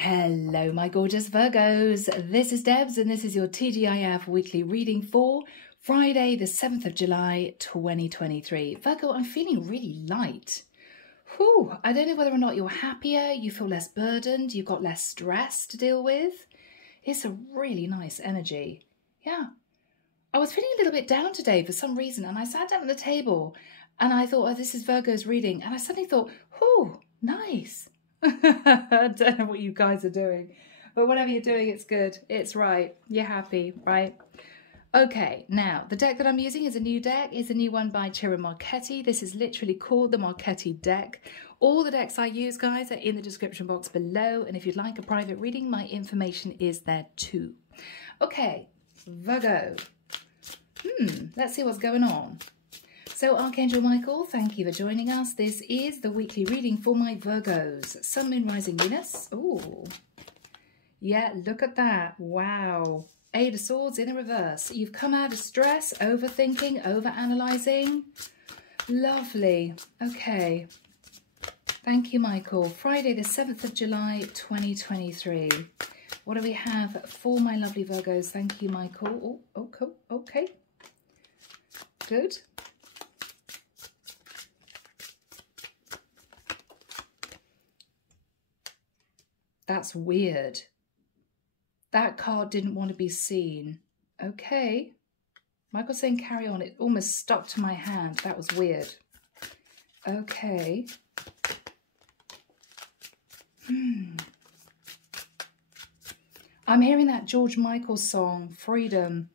Hello, my gorgeous Virgos. This is Debs, and this is your T.G.I.F weekly reading for Friday, the 7th of July, 2023. Virgo, I'm feeling really light. Whew, I don't know whether or not you're happier, you feel less burdened, you've got less stress to deal with. It's a really nice energy. Yeah. I was feeling a little bit down today for some reason, and I sat down at the table and I thought, oh, this is Virgo's reading. And I suddenly thought, whew, nice. I don't know what you guys are doing, but whatever you're doing, it's good. It's right. You're happy, right? Okay, now the deck that I'm using is a new deck. It's a new one by Ciro Marchetti. This is literally called the Marchetti deck. All the decks I use, guys, are in the description box below. And if you'd like a private reading, my information is there too. Okay, Virgo. Let's see what's going on. So Archangel Michael, thank you for joining us. This is the weekly reading for my Virgos. Sun, Moon, Rising, Venus. Oh, yeah, look at that. Wow. Eight of Swords in the reverse. You've come out of stress, overthinking, overanalyzing. Lovely. Okay. Thank you, Michael. Friday, the 7th of July, 2023. What do we have for my lovely Virgos? Thank you, Michael. Oh, cool. Okay. Good. That's weird. That card didn't want to be seen. Okay. Michael's saying carry on. It almost stuck to my hand. That was weird. Okay. I'm hearing that George Michael song, Freedom.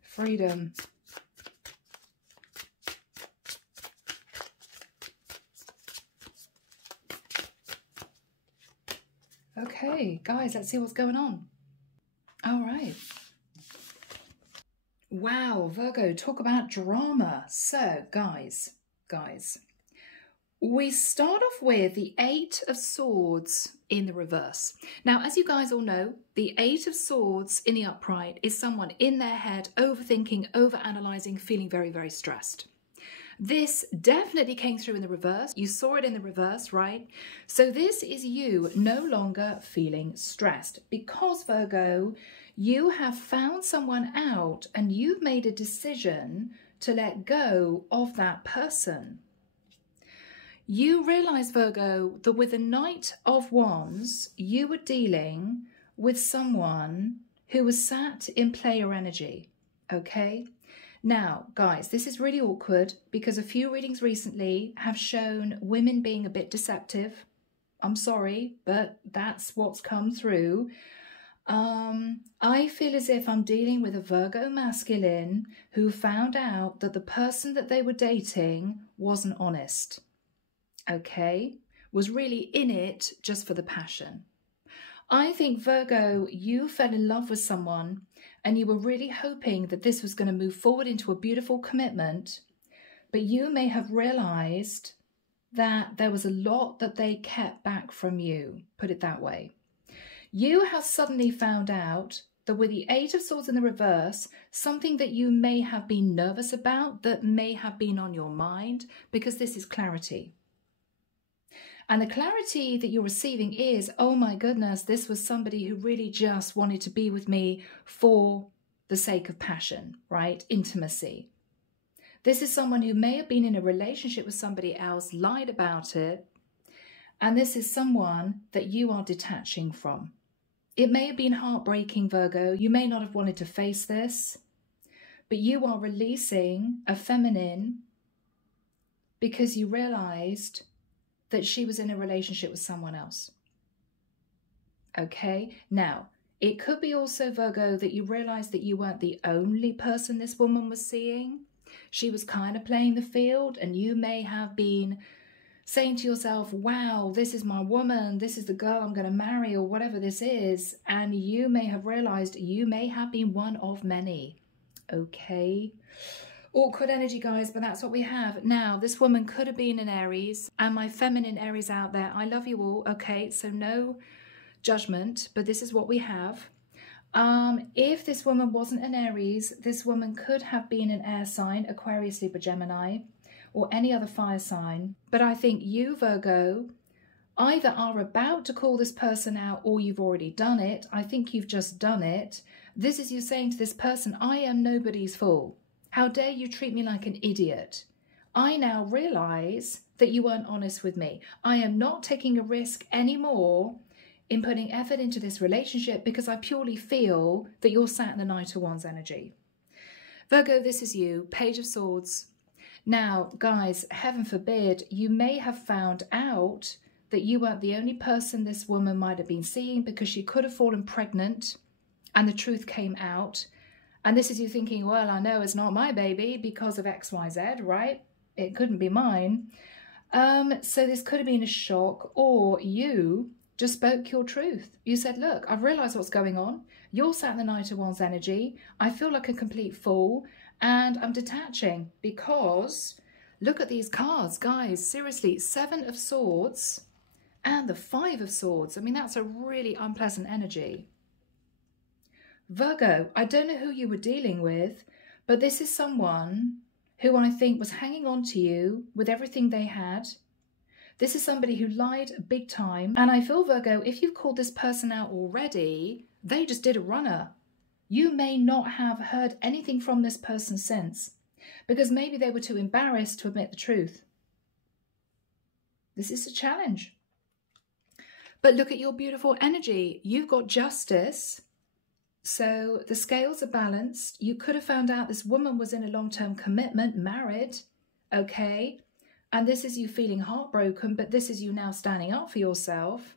Freedom. Okay, guys, let's see what's going on. All right. Wow, Virgo, talk about drama. So, guys, we start off with the Eight of Swords in the reverse. Now, as you guys all know, the Eight of Swords in the upright is someone in their head, overthinking, overanalyzing, feeling very, very stressed. This definitely came through in the reverse. You saw it in the reverse, right? So this is you no longer feeling stressed because, Virgo, you have found someone out and you've made a decision to let go of that person. You realize, Virgo, that with the Knight of Wands, you were dealing with someone who was sat in player energy, okay? Now, guys, this is really awkward because a few readings recently have shown women being a bit deceptive. I'm sorry, but that's what's come through. I feel as if I'm dealing with a Virgo masculine who found out that the person that they were dating wasn't honest, okay? Was really in it just for the passion. I think, Virgo, you fell in love with someone and you were really hoping that this was going to move forward into a beautiful commitment, but you may have realized that there was a lot that they kept back from you, put it that way. You have suddenly found out that with the Eight of Swords in the reverse, something that you may have been nervous about, that may have been on your mind, because this is clarity. And the clarity that you're receiving is, oh my goodness, this was somebody who really just wanted to be with me for the sake of passion, right? Intimacy. This is someone who may have been in a relationship with somebody else, lied about it. And this is someone that you are detaching from. It may have been heartbreaking, Virgo. You may not have wanted to face this, but you are releasing a feminine because you realized that she was in a relationship with someone else. Okay, now, it could be also, Virgo, that you realized that you weren't the only person this woman was seeing. She was kind of playing the field, and you may have been saying to yourself, wow, this is my woman, this is the girl I'm going to marry, or whatever this is, and you may have realized you may have been one of many. Okay. Awkward energy, guys, but that's what we have. Now, this woman could have been an Aries, and my feminine Aries out there, I love you all, okay? So no judgment, but this is what we have. If this woman wasn't an Aries, this woman could have been an air sign, Aquarius, Libra, Gemini, or any other fire sign. But I think you, Virgo, either are about to call this person out or you've already done it. I think you've just done it. This is you saying to this person, I am nobody's fool. How dare you treat me like an idiot? I now realize that you weren't honest with me. I am not taking a risk anymore in putting effort into this relationship because I purely feel that you're sat in the Knight of Wands energy. Virgo, this is you, Page of Swords. Now, guys, heaven forbid, you may have found out that you weren't the only person this woman might have been seeing, because she could have fallen pregnant and the truth came out. And this is you thinking, well, I know it's not my baby because of XYZ, right? It couldn't be mine. So this could have been a shock, or you just spoke your truth. You said, look, I've realised what's going on. You're sat in the Knight of Wands energy. I feel like a complete fool and I'm detaching because look at these cards, guys. Seriously, 7 of Swords and the 5 of Swords. I mean, that's a really unpleasant energy. Virgo, I don't know who you were dealing with, but this is someone who I think was hanging on to you with everything they had. This is somebody who lied big time. And I feel, Virgo, if you've called this person out already, they just did a runner. You may not have heard anything from this person since, because maybe they were too embarrassed to admit the truth. This is a challenge. But look at your beautiful energy. You've got justice. So the scales are balanced. You could have found out this woman was in a long-term commitment, married, okay? And this is you feeling heartbroken, but this is you now standing up for yourself.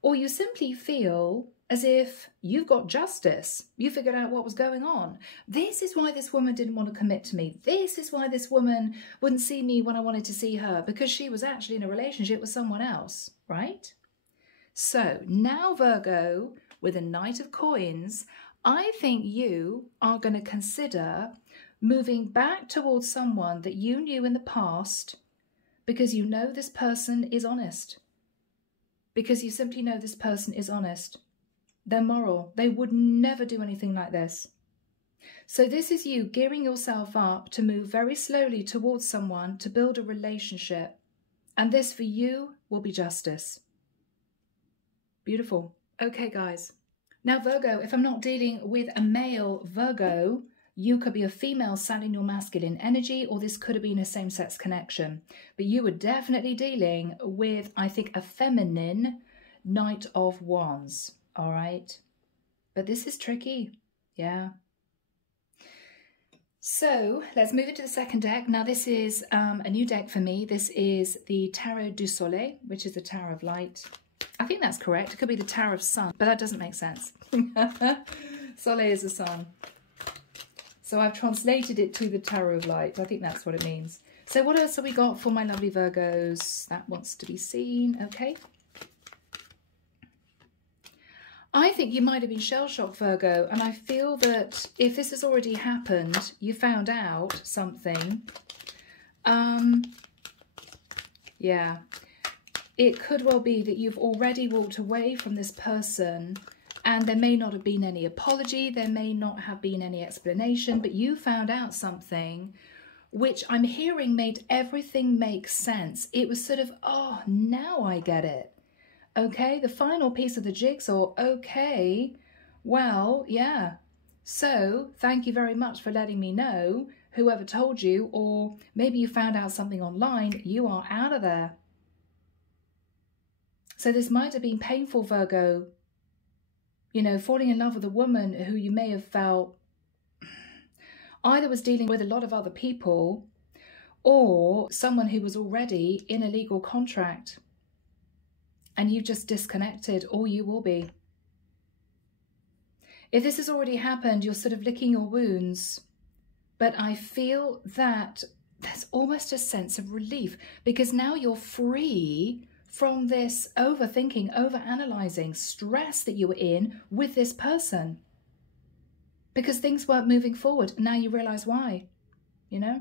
Or you simply feel as if you've got justice. You figured out what was going on. This is why this woman didn't want to commit to me. This is why this woman wouldn't see me when I wanted to see her, because she was actually in a relationship with someone else, right? So now, Virgo, with a Knight of Coins, I think you are going to consider moving back towards someone that you knew in the past, because you know this person is honest. Because you simply know this person is honest. They're moral. They would never do anything like this. So this is you gearing yourself up to move very slowly towards someone to build a relationship. And this for you will be justice. Beautiful. Okay, guys. Now, Virgo, if I'm not dealing with a male Virgo, you could be a female sat in your masculine energy, or this could have been a same-sex connection. But you were definitely dealing with, I think, a feminine Knight of Wands. All right. But this is tricky. Yeah. So let's move into the second deck. Now, this is a new deck for me. This is the Tarot du Soleil, which is the Tower of Light. I think that's correct. It could be the Tower of Sun, but that doesn't make sense. Soleil is the sun. So I've translated it to the Tower of Light. I think that's what it means. So what else have we got for my lovely Virgos? That wants to be seen. Okay. I think you might have been shell-shocked, Virgo, and I feel that if this has already happened, you found out something. Yeah. It could well be that you've already walked away from this person and there may not have been any apology, there may not have been any explanation, but you found out something which I'm hearing made everything make sense. It was sort of, oh, now I get it. Okay, the final piece of the jigsaw, okay, well, yeah. So thank you very much for letting me know, whoever told you, or maybe you found out something online, you are out of there. So this might have been painful, Virgo, you know, falling in love with a woman who you may have felt either was dealing with a lot of other people or someone who was already in a legal contract and you've just disconnected, or you will be. If this has already happened, you're sort of licking your wounds, but I feel that there's almost a sense of relief because now you're free from this overthinking, overanalyzing stress that you were in with this person because things weren't moving forward. Now you realize why, you know?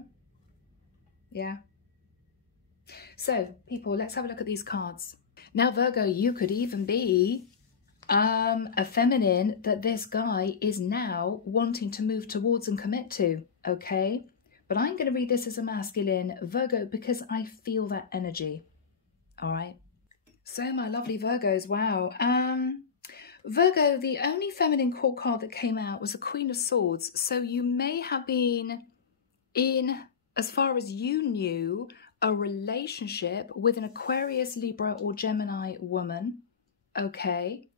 Yeah. So people, let's have a look at these cards. Now, Virgo, you could even be a feminine that this guy is now wanting to move towards and commit to, okay? But I'm going to read this as a masculine Virgo because I feel that energy. All right. So my lovely Virgos, wow. Virgo, the only feminine court card that came out was the Queen of Swords. So you may have been in, as far as you knew, a relationship with an Aquarius, Libra or Gemini woman. Okay.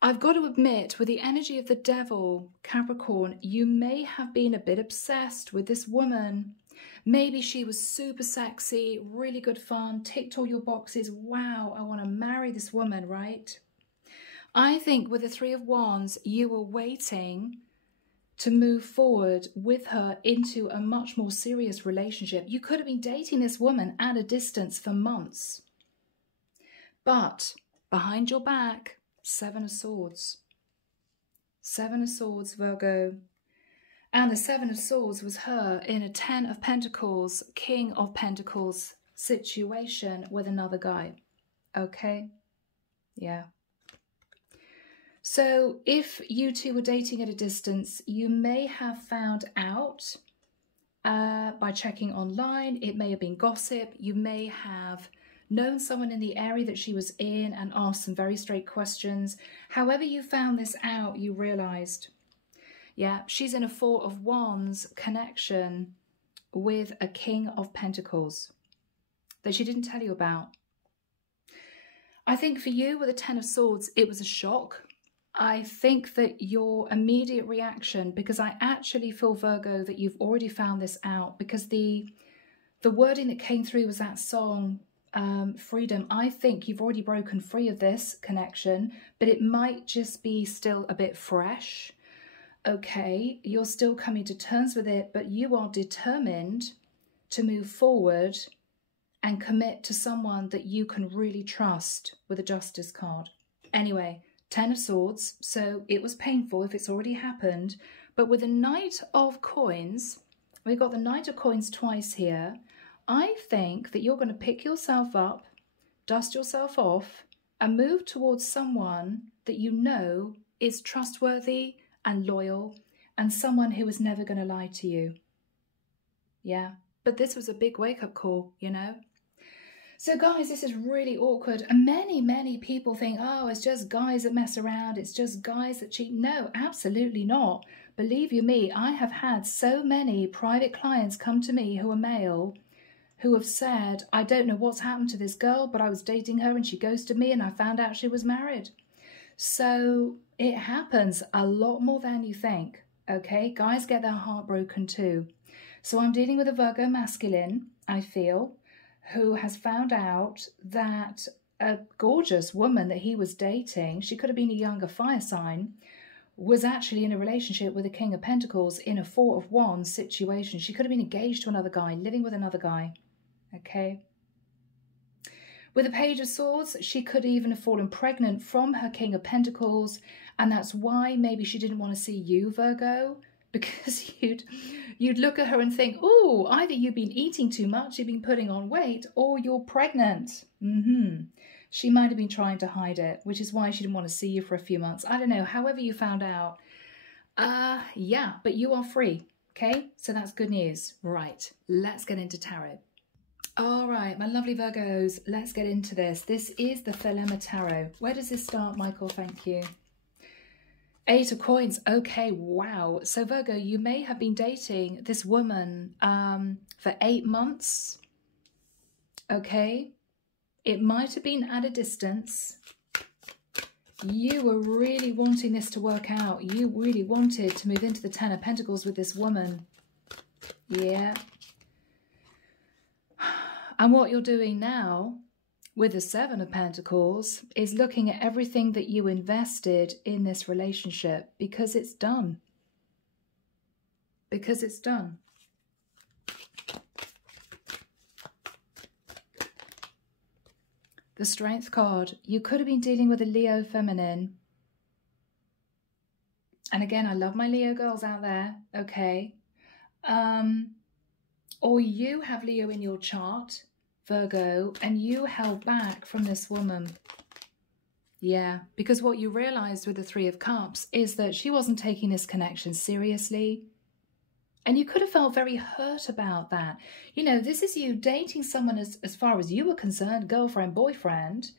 I've got to admit, with the energy of the devil, Capricorn, you may have been a bit obsessed with this woman. Maybe she was super sexy, really good fun, ticked all your boxes. Wow, I want to marry this woman, right? I think with the Three of Wands, you were waiting to move forward with her into a much more serious relationship. You could have been dating this woman at a distance for months. But behind your back, Seven of Swords. Seven of Swords, Virgo. And the Seven of Swords was her in a Ten of Pentacles, King of Pentacles situation with another guy. Okay? Yeah. So if you two were dating at a distance, you may have found out by checking online. It may have been gossip. You may have known someone in the area that she was in and asked some very straight questions. However you found this out, you realized, yeah, she's in a Four of Wands connection with a King of Pentacles that she didn't tell you about. I think for you with a Ten of Swords, it was a shock. I think that your immediate reaction, because I actually feel, Virgo, that you've already found this out, because the wording that came through was that song, Freedom. I think you've already broken free of this connection, but it might just be still a bit fresh. Okay, you're still coming to terms with it, but you are determined to move forward and commit to someone that you can really trust with a Justice card. Anyway, Ten of Swords, so it was painful if it's already happened, but with the Knight of Coins, we've got the Knight of Coins twice here. I think that you're going to pick yourself up, dust yourself off, and move towards someone that you know is trustworthy and loyal, and someone who is never going to lie to you. Yeah, but this was a big wake-up call, you know. So guys, this is really awkward, and many people think, oh, it's just guys that mess around, it's just guys that cheat. No, absolutely not. Believe you me, I have had so many private clients come to me who are male, who have said, I don't know what's happened to this girl, but I was dating her and she ghosted me and I found out she was married. So it happens a lot more than you think, okay? Guys get their heart broken too. So I'm dealing with a Virgo masculine, I feel, who has found out that a gorgeous woman that he was dating, she could have been a younger fire sign, was actually in a relationship with a King of Pentacles in a Four of Wands situation. She could have been engaged to another guy, living with another guy, okay? With the Page of Swords, she could even have fallen pregnant from her King of Pentacles, and that's why maybe she didn't want to see you, Virgo, because you'd look at her and think, oh, either you've been eating too much, you've been putting on weight, or you're pregnant. She might have been trying to hide it, which is why she didn't want to see you for a few months. I don't know, however you found out. Yeah, but you are free, okay? So that's good news. Right, let's get into tarot. All right, my lovely Virgos, let's get into this. This is the Thelema Tarot. Where does this start, Michael? Thank you. Eight of Coins. Okay, wow. So Virgo, you may have been dating this woman for 8 months. Okay. It might have been at a distance. You were really wanting this to work out. You really wanted to move into the Ten of Pentacles with this woman. Yeah. And what you're doing now with the Seven of Pentacles is looking at everything that you invested in this relationship, because it's done. Because it's done. The Strength card. You could have been dealing with a Leo feminine. And again, I love my Leo girls out there. Okay. Or you have Leo in your chart, Virgo, and you held back from this woman. Yeah, because what you realized with the Three of Cups is that she wasn't taking this connection seriously. And you could have felt very hurt about that. You know, this is you dating someone as far as you were concerned, girlfriend, boyfriend,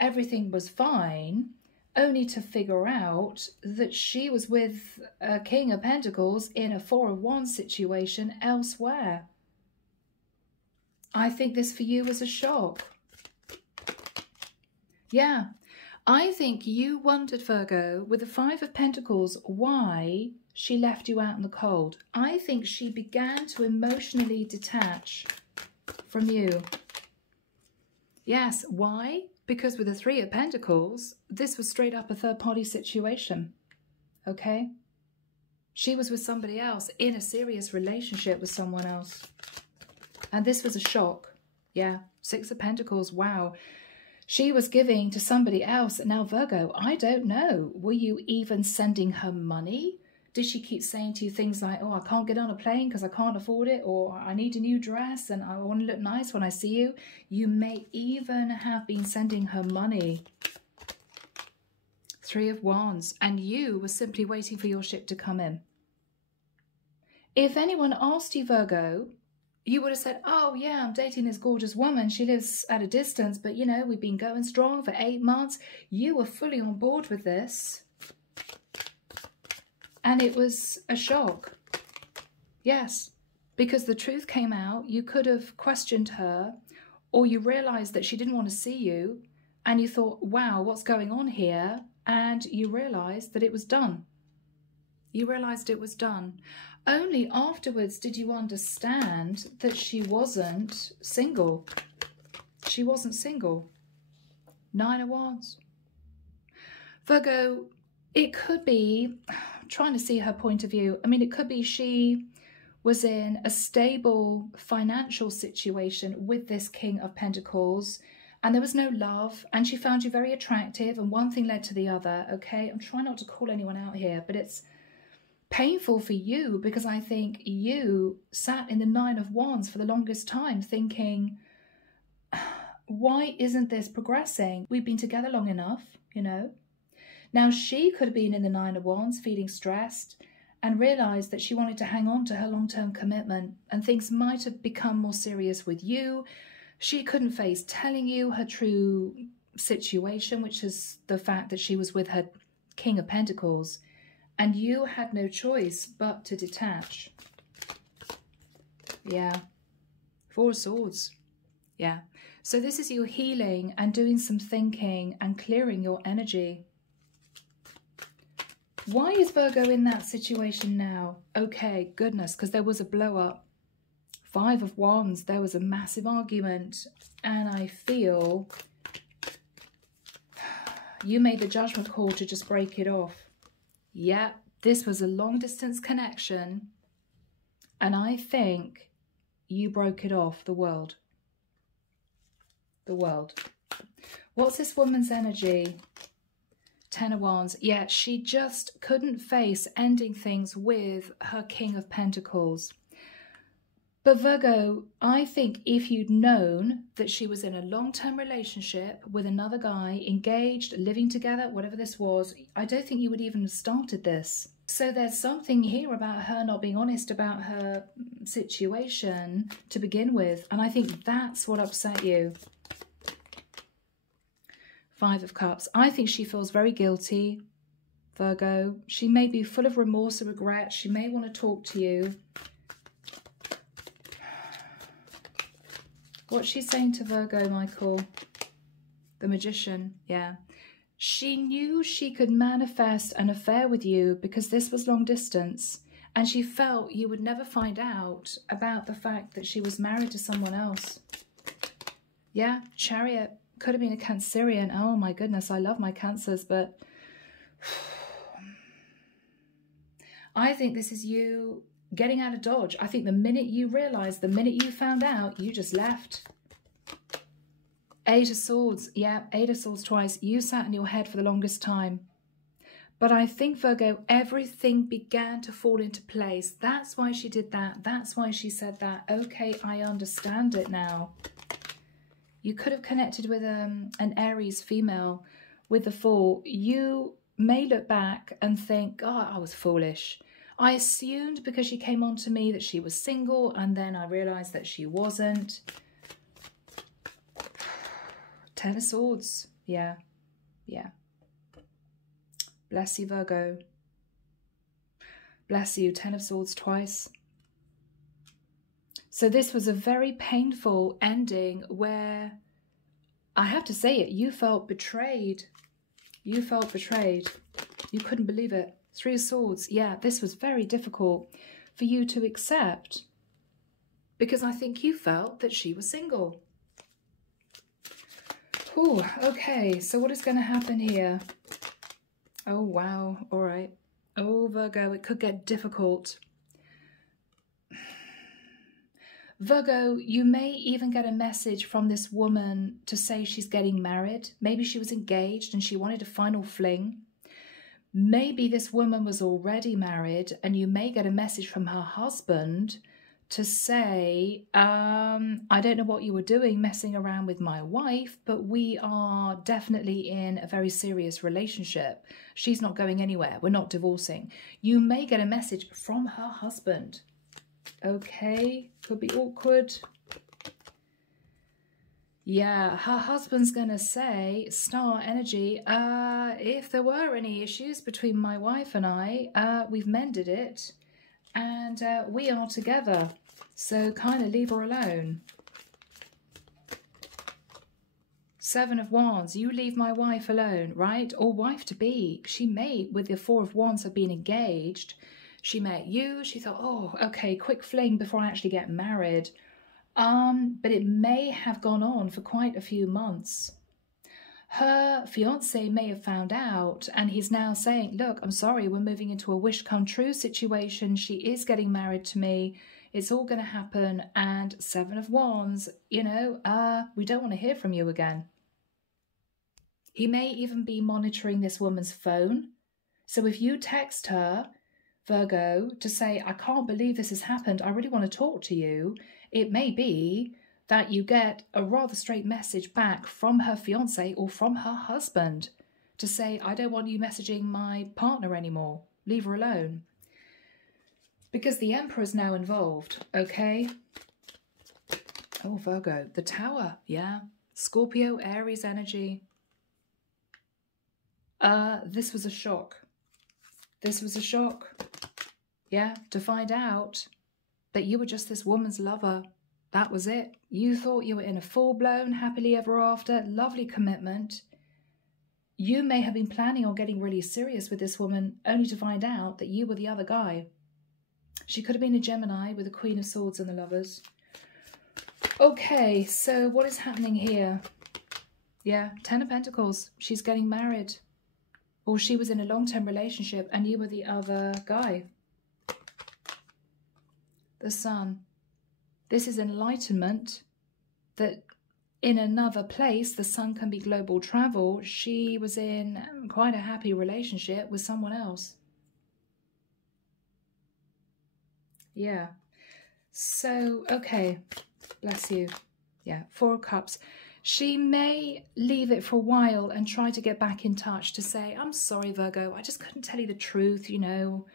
everything was fine, only to figure out that she was with a King of Pentacles in a Four of Wands situation elsewhere. I think this for you was a shock. Yeah, I think you wondered, Virgo, with the Five of Pentacles, why she left you out in the cold. I think she began to emotionally detach from you. Yes, why? Because with the Three of Pentacles, this was straight up a third-party situation, okay? She was with somebody else, in a serious relationship with someone else. And this was a shock. Yeah, Six of Pentacles, wow. She was giving to somebody else. Now, Virgo, I don't know. Were you even sending her money? Did she keep saying to you things like, oh, I can't get on a plane because I can't afford it, or I need a new dress and I want to look nice when I see you? You may even have been sending her money. Three of Wands, and you were simply waiting for your ship to come in. If anyone asked you, Virgo, you would have said, oh yeah, I'm dating this gorgeous woman. She lives at a distance, but you know, we've been going strong for 8 months. You were fully on board with this. And it was a shock. Yes, because the truth came out. You could have questioned her, or you realized that she didn't want to see you, and you thought, wow, what's going on here? And you realized that it was done. You realized it was done. Only afterwards did you understand that she wasn't single. She wasn't single. Nine of Wands. Virgo, it could be, I'm trying to see her point of view. I mean, it could be she was in a stable financial situation with this King of Pentacles, and there was no love, and she found you very attractive, and one thing led to the other, okay? I'm trying not to call anyone out here, but it's painful for you because I think you sat in the Nine of Wands for the longest time thinking, why isn't this progressing? We've been together long enough, you know? Now, she could have been in the Nine of Wands feeling stressed and realised that she wanted to hang on to her long-term commitment, and things might have become more serious with you. She couldn't face telling you her true situation, which is the fact that she was with her King of Pentacles, and you had no choice but to detach. Yeah. Four of Swords. Yeah. So this is you healing and doing some thinking and clearing your energy. Why is Virgo in that situation now? Okay, goodness, because there was a blow up. Five of Wands, there was a massive argument, and I feel you made the judgment call to just break it off. Yeah, this was a long distance connection, and I think you broke it off. The world. The world. What's this woman's energy? Ten of Wands. Yeah, she just couldn't face ending things with her King of Pentacles. But Virgo, I think if you'd known that she was in a long-term relationship with another guy, engaged, living together, whatever this was, I don't think you would even have started this. So there's something here about her not being honest about her situation to begin with. And I think that's what upset you. Five of Cups. I think she feels very guilty, Virgo. She may be full of remorse and regret. She may want to talk to you. What's she saying to Virgo, Michael? The Magician, yeah. She knew she could manifest an affair with you because this was long distance, and she felt you would never find out about the fact that she was married to someone else. Yeah, Chariot. Could have been a Cancerian. Oh my goodness, I love my Cancers, but I think this is you getting out of Dodge. I think the minute you realised, the minute you found out, you just left. Eight of Swords. Yeah, Eight of Swords twice. You sat in your head for the longest time. But I think, Virgo, everything began to fall into place. That's why she did that. That's why she said that. Okay, I understand it now. You could have connected with an Aries female with the Fool. You may look back and think, oh, I was foolish. I assumed because she came on to me that she was single, and then I realised that she wasn't. Ten of Swords. Yeah. Yeah. Bless you, Virgo. Bless you. Ten of Swords twice. So this was a very painful ending where, I have to say it, you felt betrayed. You felt betrayed. You couldn't believe it. Three of Swords. Yeah, this was very difficult for you to accept, because I think you felt that she was single. Oh, okay. So what is going to happen here? Oh, wow. All right. Oh, Virgo, it could get difficult. Virgo, you may even get a message from this woman to say she's getting married. Maybe she was engaged and she wanted a final fling. Maybe this woman was already married, and you may get a message from her husband to say, I don't know what you were doing messing around with my wife, but we are definitely in a very serious relationship. She's not going anywhere. We're not divorcing. You may get a message from her husband. Okay, could be awkward. Yeah, her husband's going to say, star energy, if there were any issues between my wife and I, we've mended it and we are together. So kind of leave her alone. Seven of Wands, you leave my wife alone, right? Or wife-to-be. She may, with the Four of Wands, have been engaged. She met you. She thought, oh, okay, quick fling before I actually get married. But it may have gone on for quite a few months. Her fiancé may have found out, and he's now saying, look, I'm sorry, we're moving into a wish come true situation. She is getting married to me. It's all going to happen. And Seven of Wands, you know, we don't want to hear from you again. He may even be monitoring this woman's phone. So if you text her, Virgo, to say, I can't believe this has happened, I really want to talk to you, it may be that you get a rather straight message back from her fiancé or from her husband to say, I don't want you messaging my partner anymore. Leave her alone. Because the Emperor is now involved, okay? Oh, Virgo, the Tower, yeah. Scorpio, Aries energy. This was a shock. This was a shock. Yeah, to find out that you were just this woman's lover. That was it. You thought you were in a full-blown, happily ever after, lovely commitment. You may have been planning on getting really serious with this woman, only to find out that you were the other guy. She could have been a Gemini with the Queen of Swords and the Lovers. Okay, so what is happening here? Yeah, Ten of Pentacles. She's getting married. Or she was in a long-term relationship and you were the other guy. The Sun. This is enlightenment, that in another place, the Sun can be global travel. She was in quite a happy relationship with someone else. Yeah. So, okay. Bless you. Yeah, Four of Cups. She may leave it for a while and try to get back in touch to say, I'm sorry, Virgo, I just couldn't tell you the truth, you know.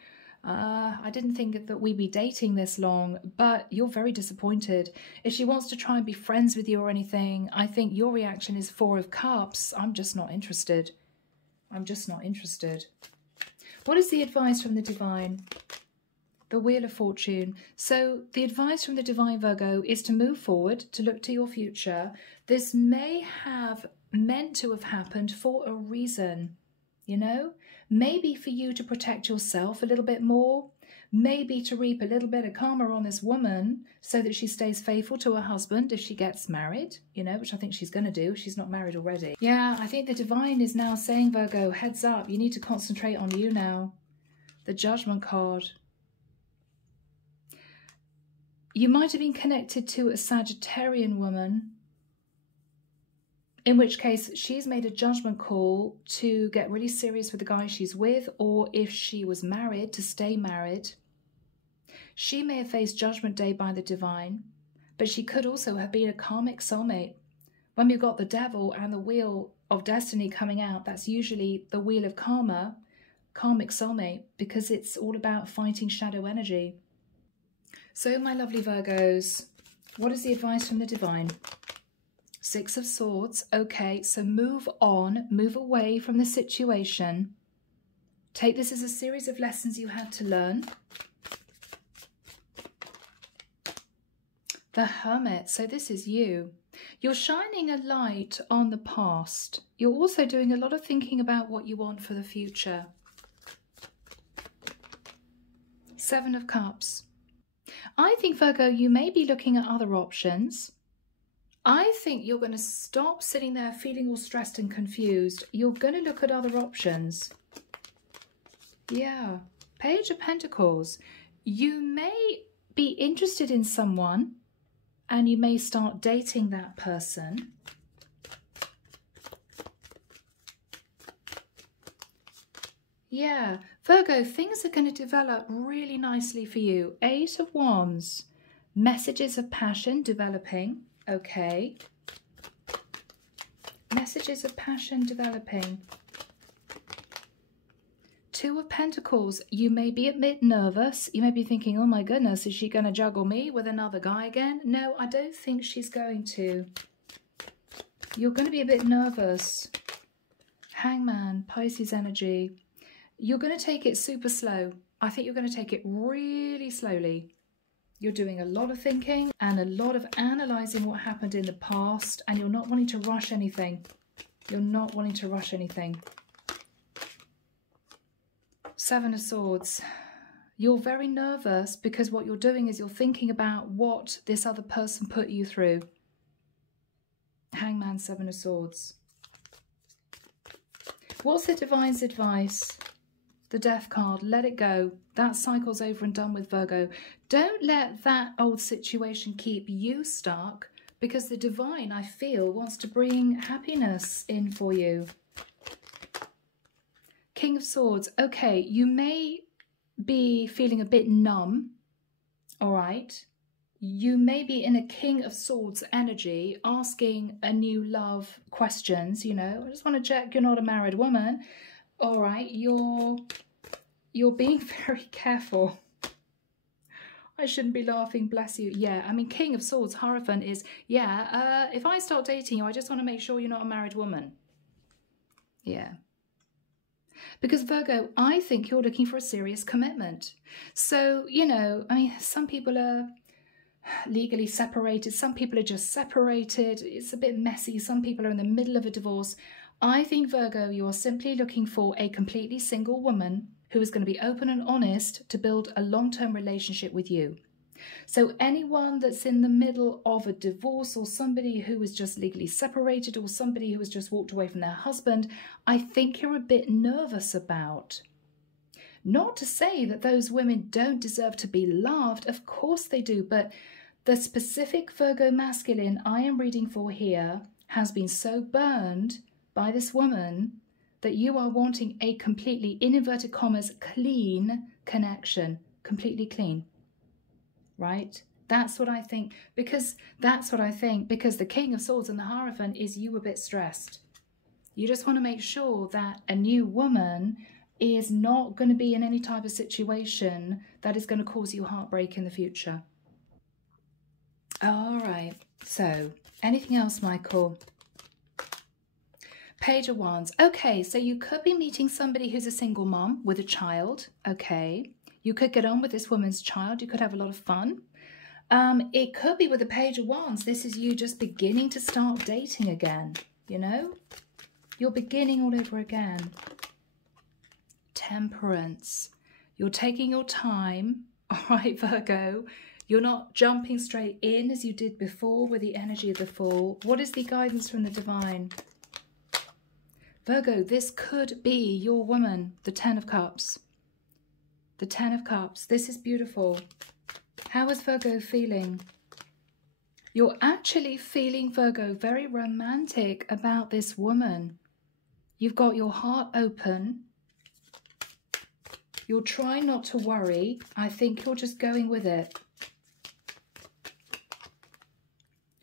I didn't think that we'd be dating this long, but you're very disappointed. If she wants to try and be friends with you or anything, I think your reaction is Four of Cups. I'm just not interested. I'm just not interested. What is the advice from the Divine? The Wheel of Fortune. So the advice from the Divine, Virgo, is to move forward, to look to your future. This may have meant to have happened for a reason, you know? Maybe for you to protect yourself a little bit more. Maybe to reap a little bit of karma on this woman so that she stays faithful to her husband if she gets married, you know, which I think she's going to do if she's not married already. Yeah, I think the Divine is now saying, Virgo, heads up, you need to concentrate on you now. The Judgment card. You might have been connected to a Sagittarian woman, in which case she's made a judgment call to get really serious with the guy she's with, or if she was married, to stay married. She may have faced Judgment Day by the Divine, but she could also have been a karmic soulmate. When we've got the Devil and the Wheel of Destiny coming out, that's usually the Wheel of Karma. karmic soulmate, because it's all about fighting shadow energy. So my lovely Virgos, what is the advice from the divine? Six of Swords. Okay, so move on, move away from the situation. Take this as a series of lessons you had to learn. The Hermit. So this is you. You're shining a light on the past. You're also doing a lot of thinking about what you want for the future. Seven of Cups. I think, Virgo, you may be looking at other options. I think you're going to stop sitting there feeling all stressed and confused. You're going to look at other options. Yeah. Page of Pentacles. You may be interested in someone and you may start dating that person. Yeah. Virgo, things are going to develop really nicely for you. Eight of Wands. Messages of passion developing. Okay. Messages of passion developing. Two of Pentacles. You may be a bit nervous. You may be thinking, oh my goodness, is she going to juggle me with another guy again? No, I don't think she's going to. You're going to be a bit nervous. Hangman, Pisces energy. You're going to take it super slow. I think you're going to take it really slowly. You're doing a lot of thinking and a lot of analysing what happened in the past, and you're not wanting to rush anything. You're not wanting to rush anything. Seven of Swords. You're very nervous because what you're doing is you're thinking about what this other person put you through. Hangman, Seven of Swords. What's the divine's advice? The Death card. Let it go. That cycle's over and done with, Virgo. Don't let that old situation keep you stuck, because the divine, I feel, wants to bring happiness in for you. King of Swords. Okay, you may be feeling a bit numb. All right. You may be in a King of Swords energy, asking a new love questions, you know. I just want to check you're not a married woman. All right, you're being very careful. I shouldn't be laughing, bless you. Yeah, I mean, King of Swords, Hierophant is, yeah, if I start dating you, I just want to make sure you're not a married woman. Yeah. Because, Virgo, I think you're looking for a serious commitment. So, you know, I mean, some people are legally separated. Some people are just separated. It's a bit messy. Some people are in the middle of a divorce. I think, Virgo, you are simply looking for a completely single woman who is going to be open and honest to build a long-term relationship with you. So anyone that's in the middle of a divorce, or somebody who is just legally separated, or somebody who has just walked away from their husband, I think you're a bit nervous about. Not to say that those women don't deserve to be loved. Of course they do. But the specific Virgo masculine I am reading for here has been so burned by this woman that you are wanting a completely, in inverted commas, clean connection. Completely clean. Right? That's what I think. Because the King of Swords and the Hierophant is you a bit stressed. You just want to make sure that a new woman is not going to be in any type of situation that is going to cause you heartbreak in the future. All right. So, anything else, Michael? Page of Wands. Okay, so you could be meeting somebody who's a single mom with a child. Okay. You could get on with this woman's child. You could have a lot of fun. It could be with the Page of Wands. This is you just beginning to start dating again, you know? You're beginning all over again. Temperance. You're taking your time. All right, Virgo. You're not jumping straight in as you did before with the energy of the Fool. What is the guidance from the divine? Virgo, this could be your woman, the Ten of Cups. The Ten of Cups. This is beautiful. How is Virgo feeling? You're actually feeling, Virgo, very romantic about this woman. You've got your heart open. You're trying not to worry. I think you're just going with it.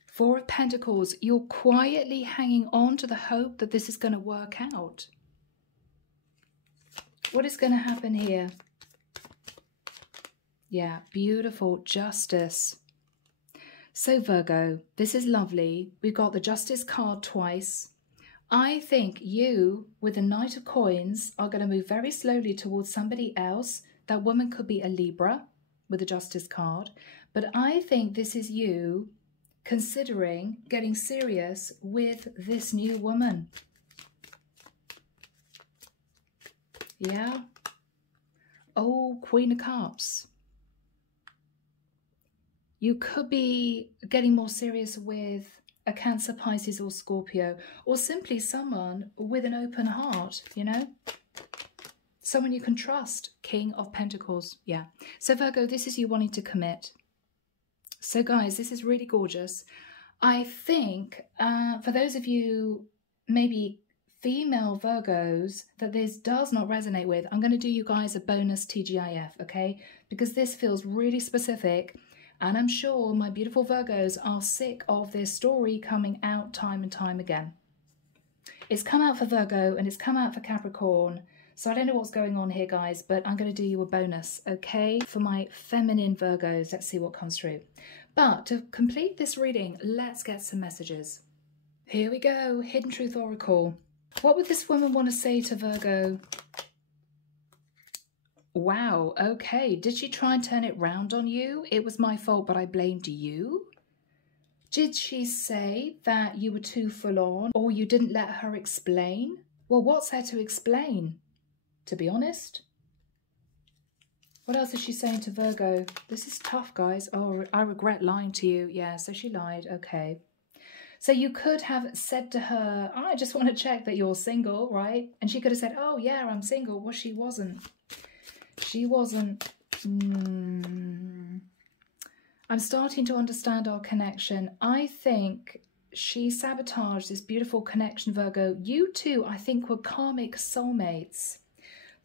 Four of Pentacles. You're quietly hanging on to the hope that this is going to work out. What is going to happen here? Yeah, beautiful. Justice. So Virgo, this is lovely. We've got the Justice card twice. I think you, with the Knight of Coins, are going to move very slowly towards somebody else. That woman could be a Libra with the Justice card. But I think this is you considering getting serious with this new woman. Yeah. Oh, Queen of Cups. You could be getting more serious with a Cancer, Pisces or Scorpio, or simply someone with an open heart, you know? Someone you can trust. King of Pentacles. Yeah. So Virgo, this is you wanting to commit. So guys, this is really gorgeous. I think for those of you maybe female Virgos that this does not resonate with, I'm going to do you guys a bonus T.G.I.F, okay? Because this feels really specific, and I'm sure my beautiful Virgos are sick of this story coming out time and time again. It's come out for Virgo and it's come out for Capricorn. So I don't know what's going on here, guys, but I'm going to do you a bonus, okay? For my feminine Virgos, let's see what comes through. But to complete this reading, let's get some messages. Here we go, Hidden Truth Oracle. What would this woman want to say to Virgo? Wow, okay. Did she try and turn it round on you? It was my fault, but I blamed you? Did she say that you were too full on or you didn't let her explain? Well, what's there to explain? To be honest. What else is she saying to Virgo? This is tough, guys. Oh, I regret lying to you. Yeah, so she lied. Okay. So you could have said to her, I just want to check that you're single, right? And she could have said, oh, yeah, I'm single. Well, she wasn't. She wasn't. I'm starting to understand our connection. I think she sabotaged this beautiful connection, Virgo. You two, I think, were karmic soulmates.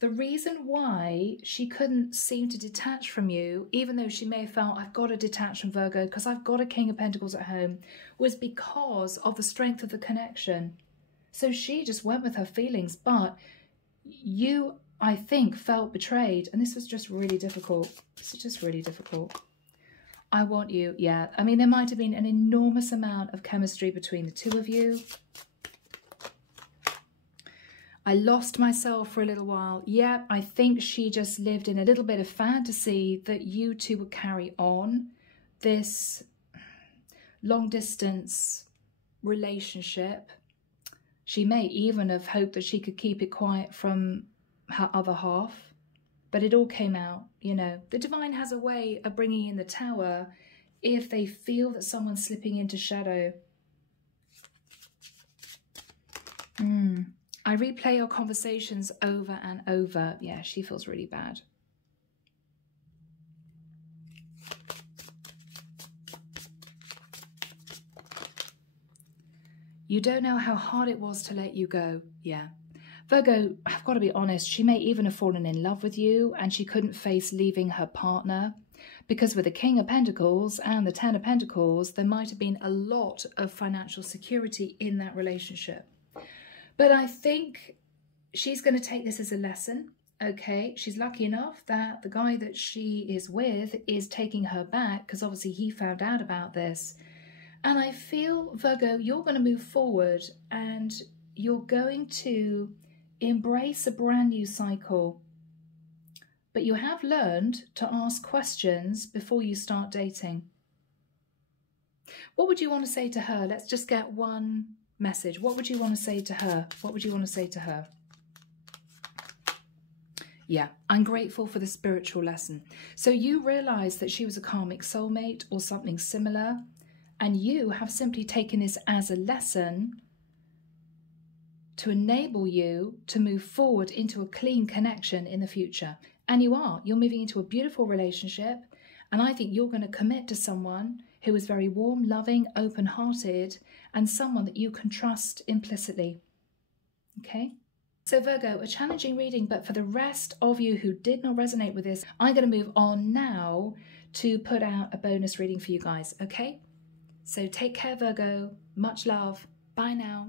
The reason why she couldn't seem to detach from you, even though she may have felt, I've got to detach from Virgo because I've got a King of Pentacles at home, was because of the strength of the connection. So she just went with her feelings, but you, I think, felt betrayed, and this was just really difficult. This is just really difficult. I want you, yeah. I mean, there might have been an enormous amount of chemistry between the two of you. I lost myself for a little while. Yeah, I think she just lived in a little bit of fantasy that you two would carry on this long distance relationship. She may even have hoped that she could keep it quiet from her other half, but it all came out, you know. The divine has a way of bringing in the Tower if they feel that someone's slipping into shadow. I replay our conversations over and over. Yeah, she feels really bad. You don't know how hard it was to let you go. Yeah. Virgo, I've got to be honest, she may even have fallen in love with you and she couldn't face leaving her partner. Because with the King of Pentacles and the Ten of Pentacles, there might have been a lot of financial security in that relationship. But I think she's going to take this as a lesson, okay? She's lucky enough that the guy that she is with is taking her back because obviously he found out about this. And I feel, Virgo, you're going to move forward and you're going to embrace a brand new cycle. But you have learned to ask questions before you start dating. What would you want to say to her? Let's just get one message. What would you want to say to her? What would you want to say to her? Yeah, I'm grateful for the spiritual lesson. So you realize that she was a karmic soulmate or something similar, and you have simply taken this as a lesson to enable you to move forward into a clean connection in the future. And you are. You're moving into a beautiful relationship, and I think you're going to commit to someone who is very warm, loving, open-hearted, and someone that you can trust implicitly. Okay? So Virgo, a challenging reading, but for the rest of you who did not resonate with this, I'm going to move on now to put out a bonus reading for you guys, okay? So take care, Virgo. Much love. Bye now.